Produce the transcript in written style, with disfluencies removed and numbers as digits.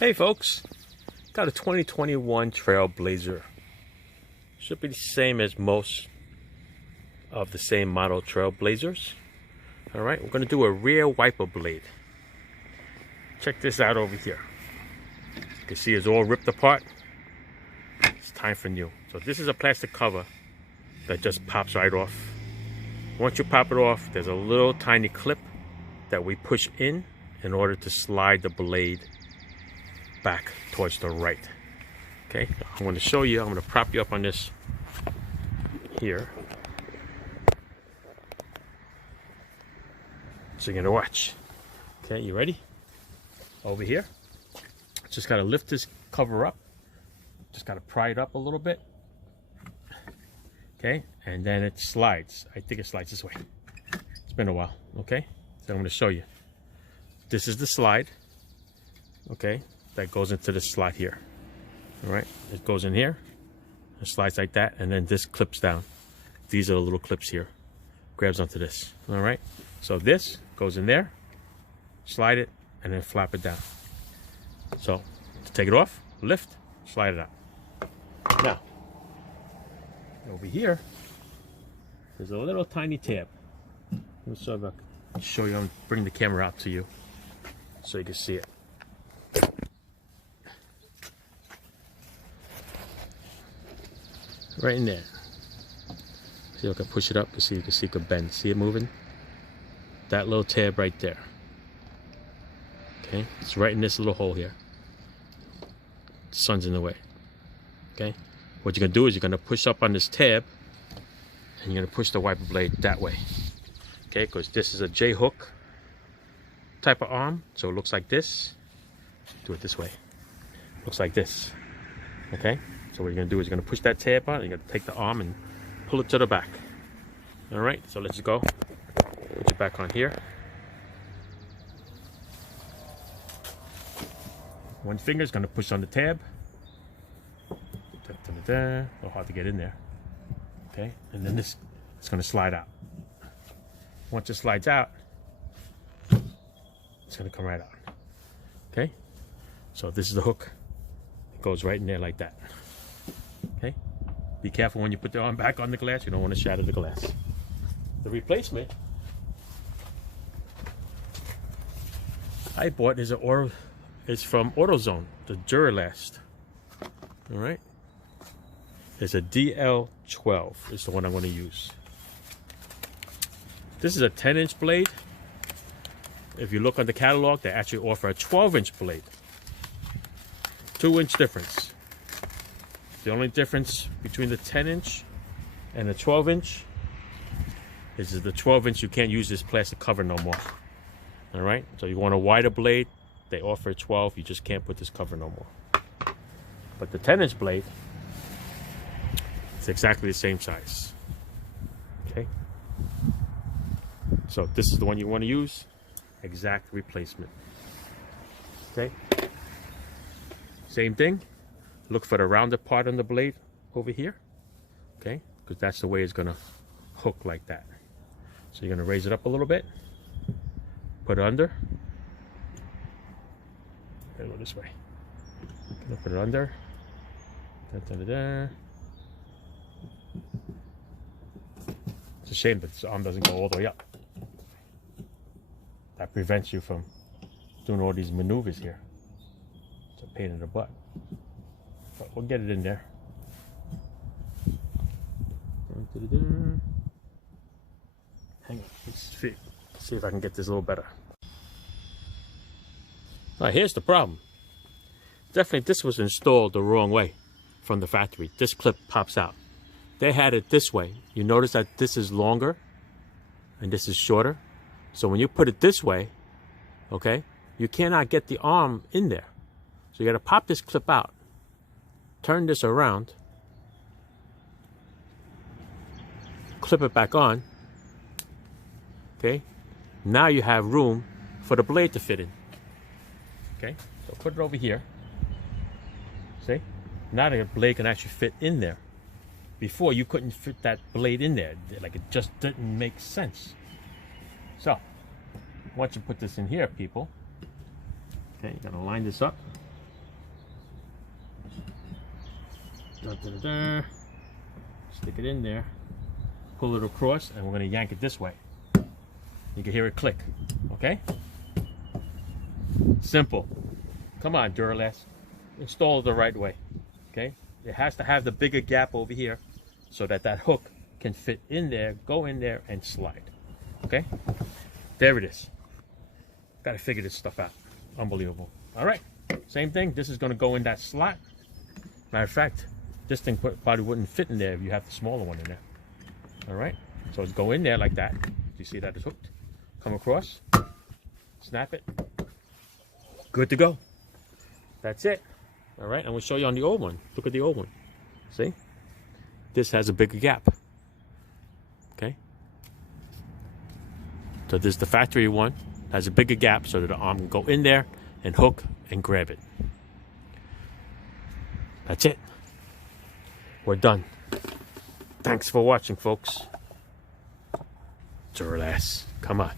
Hey folks, got a 2021 TrailBlazer. Should be the same as most of the same model TrailBlazers. Alright, we're going to do a rear wiper blade. Check this out over here. You can see it's all ripped apart. It's time for new. So this is a plastic cover that just pops right off. Once you pop it off, there's a little tiny clip that we push in order to slide the blade back towards the right. Okay, I'm going to show you. I'm going to prop you up on this here, so you're going to watch. Okay, you ready? Over here, just got to lift this cover up, just got to pry it up a little bit. Okay, and then it slides. I think it slides this way. It's been a while. Okay, so I'm going to show you. This is the slide. Okay, that goes into the slot here. All right, it goes in here, it slides like that, and then this clips down. These are the little clips here, grabs onto this. All right, so this goes in there, slide it, and then flap it down. So to take it off, lift, slide it out. Now over here, there's a little tiny tab. Let me see if I can show you. I'm bring the camera out to you so you can see it. Right in there. See if I can push it up. You can see it could bend. See it moving? That little tab right there. Okay, it's right in this little hole here. The sun's in the way. Okay, what you're gonna do is you're gonna push up on this tab, and you're gonna push the wiper blade that way. Okay, because this is a J hook type of arm, so it looks like this. Do it this way. Looks like this. Okay. So what you're going to do is you're going to push that tab on, and you're going to take the arm and pull it to the back. Alright, so let's go. Put it back on here. One finger is going to push on the tab. A little hard to get in there. Okay, and then this is going to slide out. Once it slides out, it's going to come right out. Okay, so this is the hook. It goes right in there like that. Okay, be careful when you put the arm back on the glass. You don't want to shatter the glass. The replacement I bought is from AutoZone, the Duralast. All right, it's a DL12. Is the one I'm going to use. This is a 10-inch blade. If you look on the catalog, they actually offer a 12-inch blade. 2-inch difference. The only difference between the 10-inch and the 12-inch is that the 12-inch you can't use this plastic cover no more. All right, so you want a wider blade, they offer a 12. You just can't put this cover no more. But the 10-inch blade, it's exactly the same size. Okay, so this is the one you want to use. Exact replacement. Okay, same thing. Look for the rounded part on the blade over here. Okay, because that's the way it's gonna hook like that. So you're gonna raise it up a little bit, put it under. Go this way. Gonna put it under. Da, da, da, da. It's a shame that this arm doesn't go all the way up. That prevents you from doing all these maneuvers here. It's a pain in the butt. But we'll get it in there. Hang on, let's see if I can get this a little better. All right, here's the problem. Definitely this was installed the wrong way from the factory. This clip pops out. They had it this way. You notice that this is longer and this is shorter. So when you put it this way, okay, you cannot get the arm in there. So you got to pop this clip out. Turn this around, clip it back on. Okay, now you have room for the blade to fit in. Okay, so put it over here. See, now the blade can actually fit in there. Before you couldn't fit that blade in there, like it just didn't make sense. So once you put this in here, people, okay, you gotta line this up. Dun, dun, dun, dun. Stick it in there, pull it across, and we're going to yank it this way. You can hear it click. Okay? Simple. Come on, Duralast. Install it the right way. Okay? It has to have the bigger gap over here so that that hook can fit in there, go in there, and slide. Okay? There it is. Got to figure this stuff out. Unbelievable. All right. Same thing. This is going to go in that slot. Matter of fact, this thing probably wouldn't fit in there if you have the smaller one in there. All right. So it's go in there like that. You see that it's hooked? Come across. Snap it. Good to go. That's it. All right. I'm going to show you on the old one. Look at the old one. See? This has a bigger gap. Okay. So this is the factory one. Has a bigger gap so that the arm can go in there and hook and grab it. That's it. We're done. Thanks for watching, folks. Duralast. Come on.